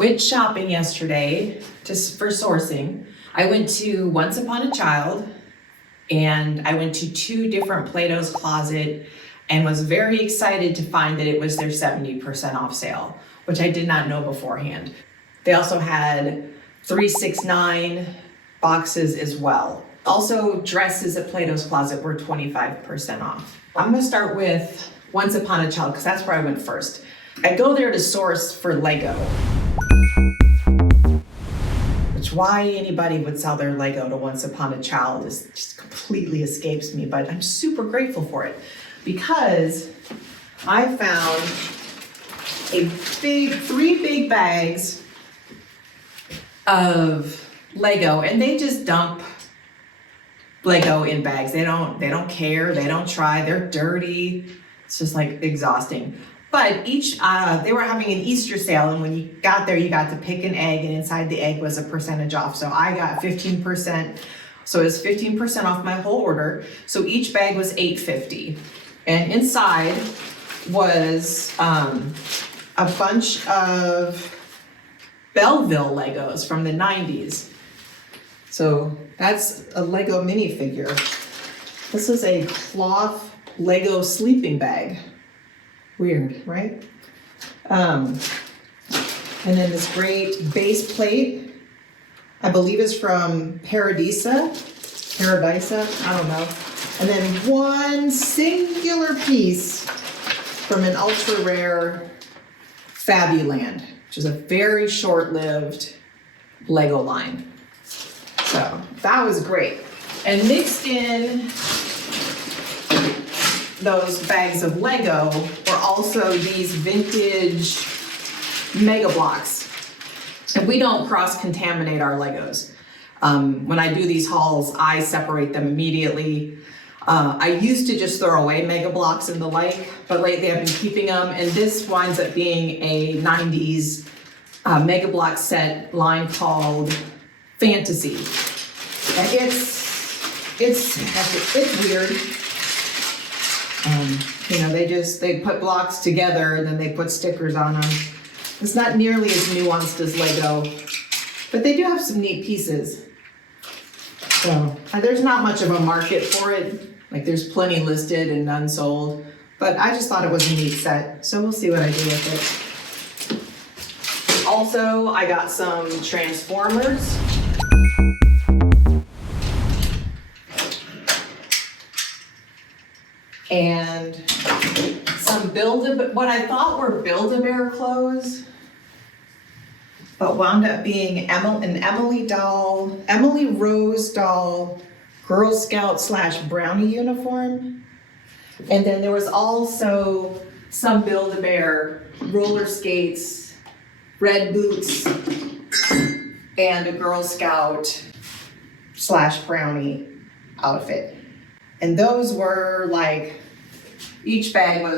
went shopping yesterday for sourcing. I went to Once Upon a Child, and I went to 2 different Plato's Closet and was very excited to find that it was their 70% off sale, which I did not know beforehand. They also had 369 boxes as well. Also, dresses at Plato's Closet were 25% off. I'm gonna start with Once Upon a Child because that's where I went first. I go there to source for Lego, which why anybody would sell their Lego to Once Upon a Child is just completely escapes me, but I'm super grateful for it because I found 3 big bags of Lego, and they just dump Lego in bags. They don't care, they don't try, they're dirty. It's just like exhausting. But they were having an Easter sale, and when you got there, you got to pick an egg, and inside the egg was a percentage off. So I got 15%. So it was 15% off my whole order. So each bag was $8.50. And inside was a bunch of Belleville Legos from the 90s. So that's a Lego minifigure. This is a cloth Lego sleeping bag. Weird, right? And then this great base plate, I believe is from Paradisa, I don't know. And then one singular piece from an ultra rare Fabuland, which is a very short-lived Lego line. So that was great. And mixed in those bags of Lego were also these vintage Mega Blocks. And we don't cross-contaminate our Legos. When I do these hauls, I separate them immediately. I used to just throw away Mega Blocks and the like, but lately I've been keeping them, and this winds up being a 90s Mega Block set line called Fantasy. And it's weird. They put blocks together and then they put stickers on them. It's not nearly as nuanced as Lego, but they do have some neat pieces. So there's not much of a market for it. Like there's plenty listed and none sold, but I just thought it was a neat set. So we'll see what I do with it. Also, I got some Transformers. And some what I thought were Build-A-Bear clothes, but wound up being an Emily Rose doll, Girl Scout / Brownie uniform. And then there was also some Build-A-Bear roller skates, red boots, and a Girl Scout / Brownie outfit. And those were like, each bag one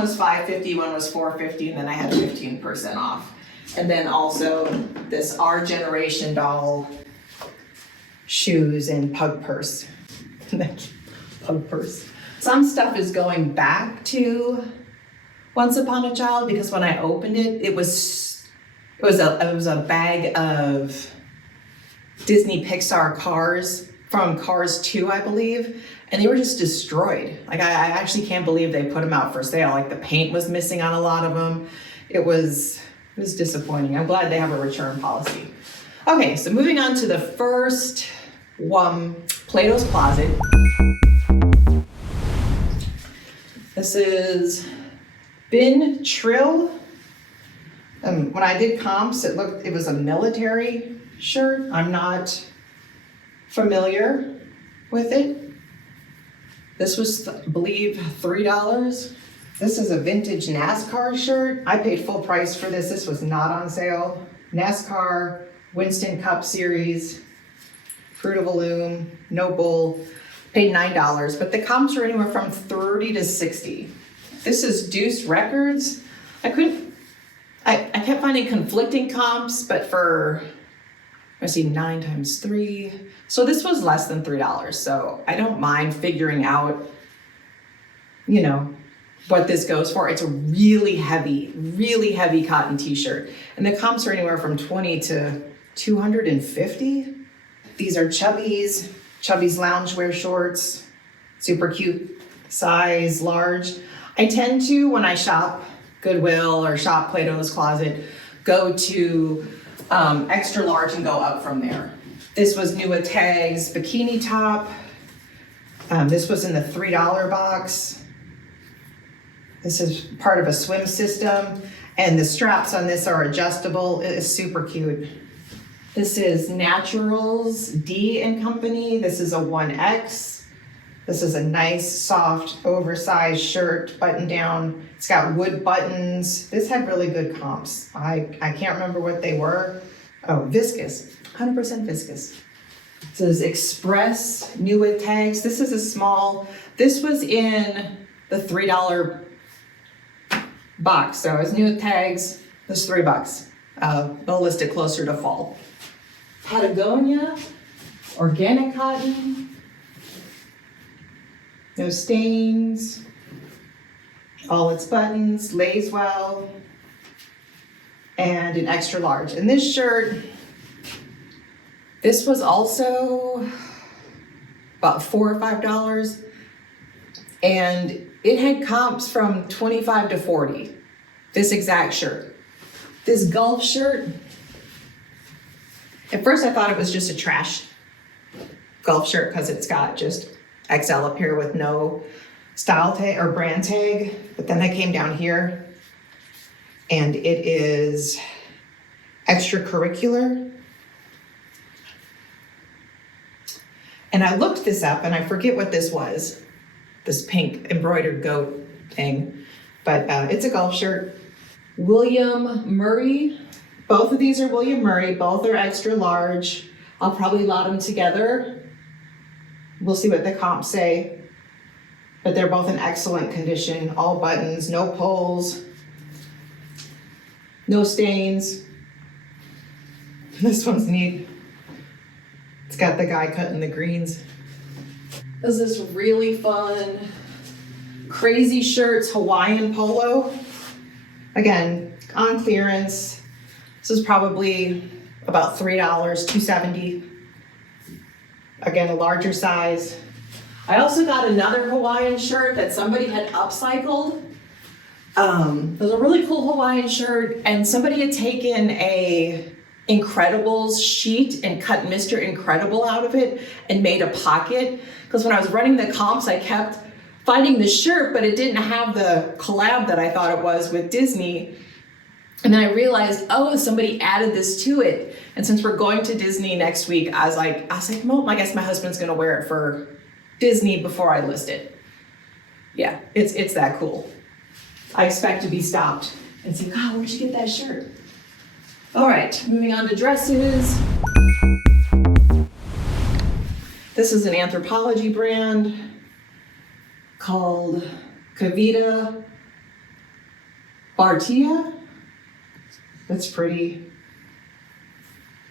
was $5.50, one was $4.50, and then I had 15% off. And then also this Our Generation doll shoes and pug purse. Pug purse. Some stuff is going back to Once Upon a Child because when I opened it, it was a bag of Disney Pixar cars from Cars 2, I believe, and they were just destroyed. Like I actually can't believe they put them out for sale. Like the paint was missing on a lot of them. It was disappointing. I'm glad they have a return policy. Okay, so moving on to the first one, Plato's Closet. This is Bin Trill. When I did comps, it was a military shirt. I'm not familiar with it. This was, I believe, $3. This is a vintage NASCAR shirt. I paid full price for this. This was not on sale. NASCAR Winston Cup Series, Fruit of the Loom, no bull. Paid $9, but the comps were anywhere from 30 to 60. This is Deuce Records. I kept finding conflicting comps, but for, I see 9 times 3. So this was less than $3. So I don't mind figuring out, what this goes for. It's a really heavy cotton t-shirt. And the comps are anywhere from 20 to 250. These are Chubby's loungewear shorts, super cute, size large. I tend to, when I shop Goodwill or shop Plato's Closet, go to extra large and go up from there. This was new with tags, bikini top. This was in the $3 box. This is part of a swim system, and the straps on this are adjustable. It is super cute. This is Naturals D & Company. This is a 1X. This is a nice, soft, oversized shirt, button down. It's got wood buttons. This had really good comps. I can't remember what they were. Oh, viscose, 100% viscose. This is Express, new with tags. This is a small, this was in the $3 box. So it's new with tags, this is $3. They'll list it closer to fall. Patagonia, organic cotton, no stains, all its buttons, lays well, and an extra large. And this shirt, this was also about $4 or $5, and it had comps from 25 to 40, this exact shirt. This golf shirt, at first I thought it was just a trash golf shirt because it's got just XL up here with no style tag or brand tag, but then I came down here and it is extracurricular. And I looked this up and I forget what this was, this pink embroidered goat thing, but it's a golf shirt. William Murray, both of these are William Murray, both are extra large. I'll probably lot them together. We'll see what the comps say, but they're both in excellent condition, all buttons, no pulls, no stains. This one's neat. It's got the guy cutting the greens. This is really fun. Crazy Shirts Hawaiian polo. Again, on clearance. This is probably about $3, $2.70. Again, a larger size. I also got another Hawaiian shirt that somebody had upcycled. It was a really cool Hawaiian shirt, and somebody had taken a Incredibles sheet and cut Mr. Incredible out of it and made a pocket. Because when I was running the comps, I kept finding the shirt, but it didn't have the collab that I thought it was with Disney. And then I realized, oh, somebody added this to it. And since we're going to Disney next week, I was like, well, I guess my husband's gonna wear it for Disney before I list it. Yeah, it's that cool. I expect to be stopped and say, wow, where'd you get that shirt? All right, moving on to dresses. This is an Anthropologie brand called Kavita Bartia. That's pretty.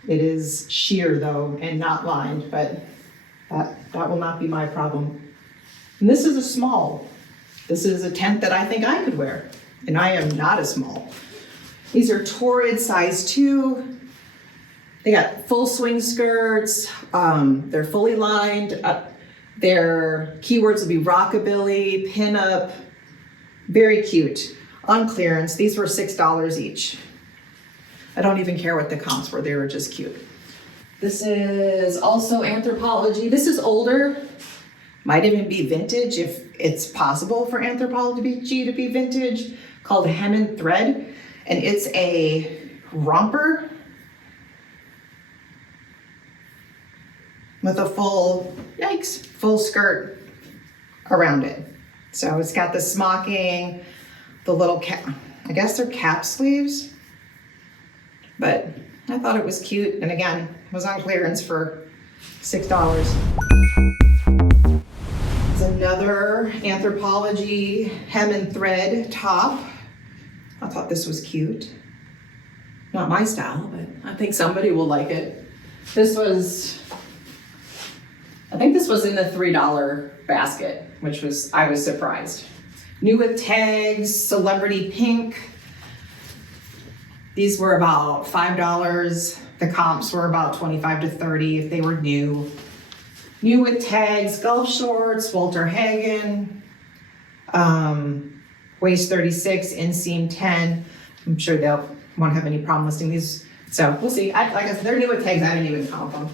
It is sheer though and not lined, but that will not be my problem. And this is a small. This is a tent that I think I could wear, and I am not a small. These are Torrid size 2. They got full swing skirts. They're fully lined. Their keywords will be rockabilly, pinup. Very cute. On clearance, these were $6 each. I don't even care what the comps were. They were just cute. This is also Anthropologie. This is older. Might even be vintage if it's possible for Anthropologie to be vintage, called Hem and Thread. And it's a romper with a full skirt around it. So it's got the smocking, the little cap, I guess they're cap sleeves, but I thought it was cute. And again, it was on clearance for $6. It's another Anthropologie Hem and Thread top. I thought this was cute. Not my style, but I think somebody will like it. I think this was in the $3 basket, which I was surprised. New with tags, celebrity pink. These were about $5. The comps were about 25 to 30 if they were new. New with tags, golf shorts, Walter Hagen, waist 36, inseam 10. I'm sure they won't have any problem listing these. So we'll see. Like I said, they're new with tags. I didn't even count them.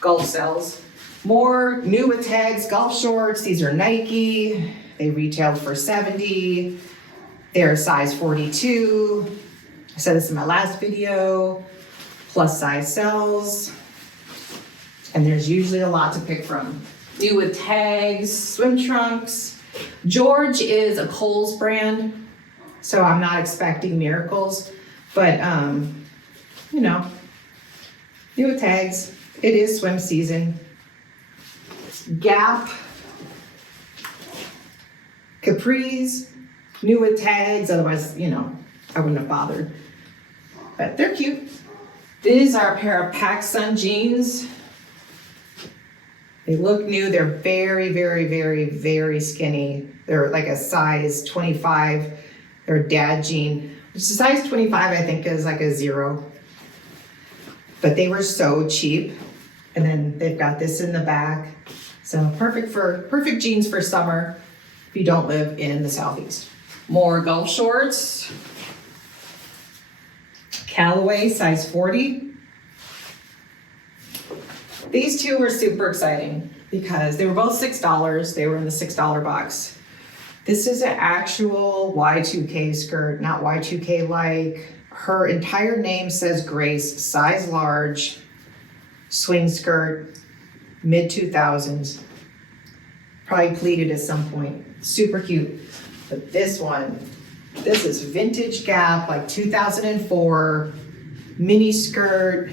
Golf sells. More new with tags, golf shorts. These are Nike. They retailed for $70. They're size 42. I said this in my last video. Plus size sells. And there's usually a lot to pick from. New with tags, swim trunks. George is a Kohl's brand, so I'm not expecting miracles, but you know, new with tags. It is swim season. Gap, capris, new with tags. Otherwise, you know, I wouldn't have bothered. But they're cute. These are a pair of PacSun jeans. They look new. They're very, very, very, very skinny. They're like a size 25. They're a dad jean. Which is size 25, I think, is like a 0. But they were so cheap. And then they've got this in the back. So perfect jeans for summer if you don't live in the Southeast. More golf shorts. Callaway, size 40. These two were super exciting because they were both $6. They were in the $6 box. This is an actual Y2K skirt, not Y2K like. Her entire name says Grace, size large, swing skirt, mid 2000s. Probably pleated at some point. Super cute. But this one, this is vintage Gap, like 2004, mini skirt.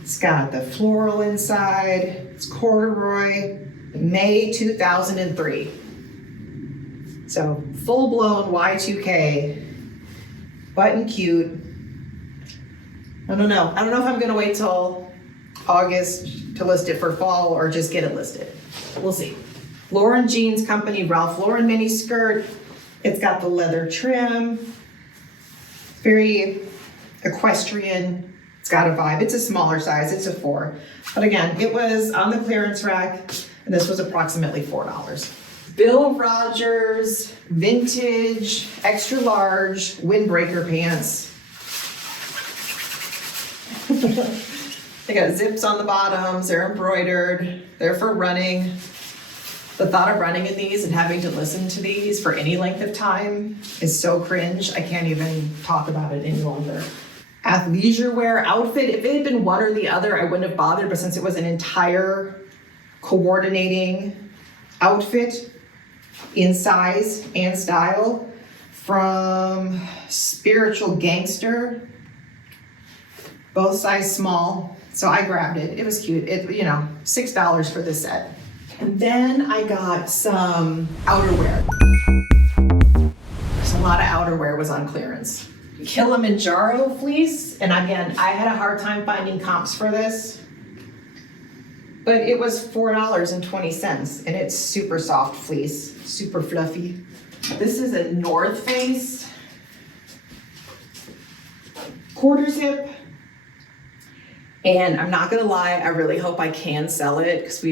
It's got the floral inside. It's corduroy, May 2003. So full-blown Y2K, button cute. I don't know if I'm gonna wait till August to list it for fall or just get it listed. We'll see. Lauren Jeans Company, Ralph Lauren mini skirt. It's got the leather trim. Very equestrian. It's got a vibe. It's a smaller size. It's a 4. But again, it was on the clearance rack, and this was approximately $4. Bill Rogers vintage extra large windbreaker pants. They got zips on the bottoms. They're embroidered. They're for running. The thought of running in these and having to listen to these for any length of time is so cringe. I can't even talk about it any longer. Athleisure wear outfit. If it had been one or the other, I wouldn't have bothered, but since it was an entire coordinating outfit in size and style from Spiritual Gangster, both size small, so I grabbed it. It was cute. It, you know, $6 for this set. And then I got some outerwear. So a lot of outerwear was on clearance. Kilimanjaro fleece, and again, I had a hard time finding comps for this, but it was $4.20, and it's super soft fleece, super fluffy. This is a North Face quarter zip, and I'm not gonna lie, I really hope I can sell it because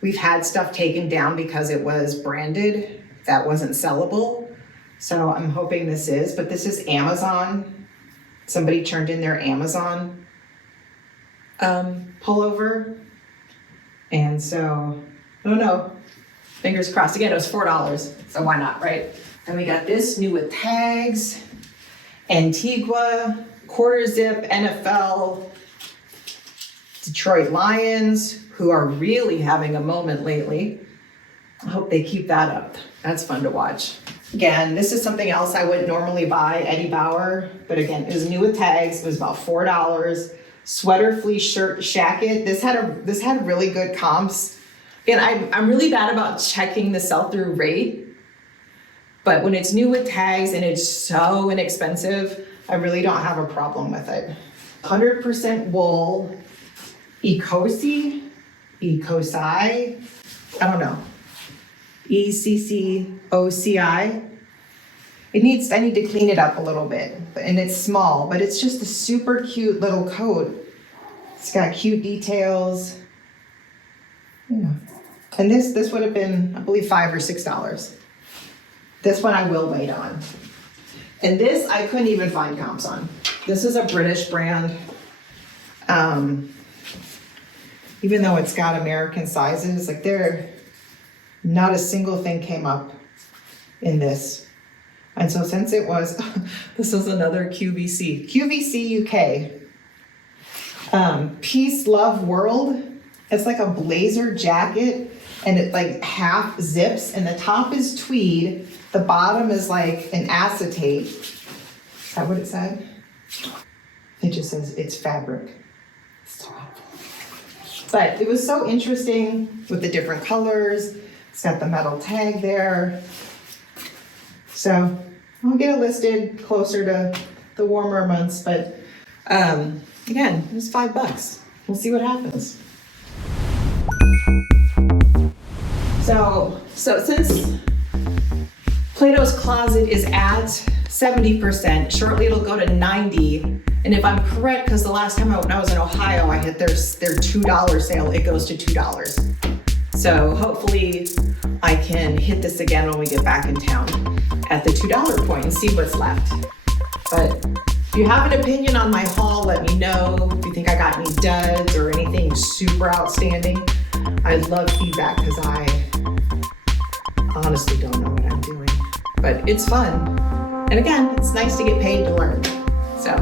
we've had stuff taken down because it was branded that wasn't sellable. So I'm hoping this is, but this is Amazon. Somebody turned in their Amazon pullover. And so, I don't know, fingers crossed. Again, it was $4, so why not, right? And we got this new with tags, Antigua, quarter zip, NFL, Detroit Lions, who are really having a moment lately. I hope they keep that up. That's fun to watch. Again, this is something else I wouldn't normally buy, Eddie Bauer, but again, it was new with tags. It was about $4. Sweater, fleece, shirt, shacket. This had really good comps. Again, I'm really bad about checking the sell-through rate, but when it's new with tags and it's so inexpensive, I really don't have a problem with it. 100% wool, Ecosi, I don't know. ECCOCI. I need to clean it up a little bit, and it's small, but it's just a super cute little coat. It's got cute details. Yeah. And this would have been, I believe, $5 or $6. This one I will wait on. And this I couldn't even find comps on. This is a British brand. Even though it's got American sizes, like not a single thing came up in this. And so since it was, this is another QVC UK. Peace, Love, World. It's like a blazer jacket, and it like half zips, and the top is tweed. The bottom is like an acetate. Is that what it said? It just says it's fabric. But it was so interesting with the different colors. It's got the metal tag there. So I'll get it listed closer to the warmer months, but again, it was $5. We'll see what happens. So since Plato's Closet is at 70%, shortly it'll go to 90%. And if I'm correct, because the last time when I was in Ohio, I hit their $2 sale, it goes to $2. So hopefully I can hit this again when we get back in town at the $2 point and see what's left. But if you have an opinion on my haul, let me know. If you think I got any duds or anything super outstanding, I'd love feedback because I honestly don't know what I'm doing. But it's fun. And again, it's nice to get paid to learn. So.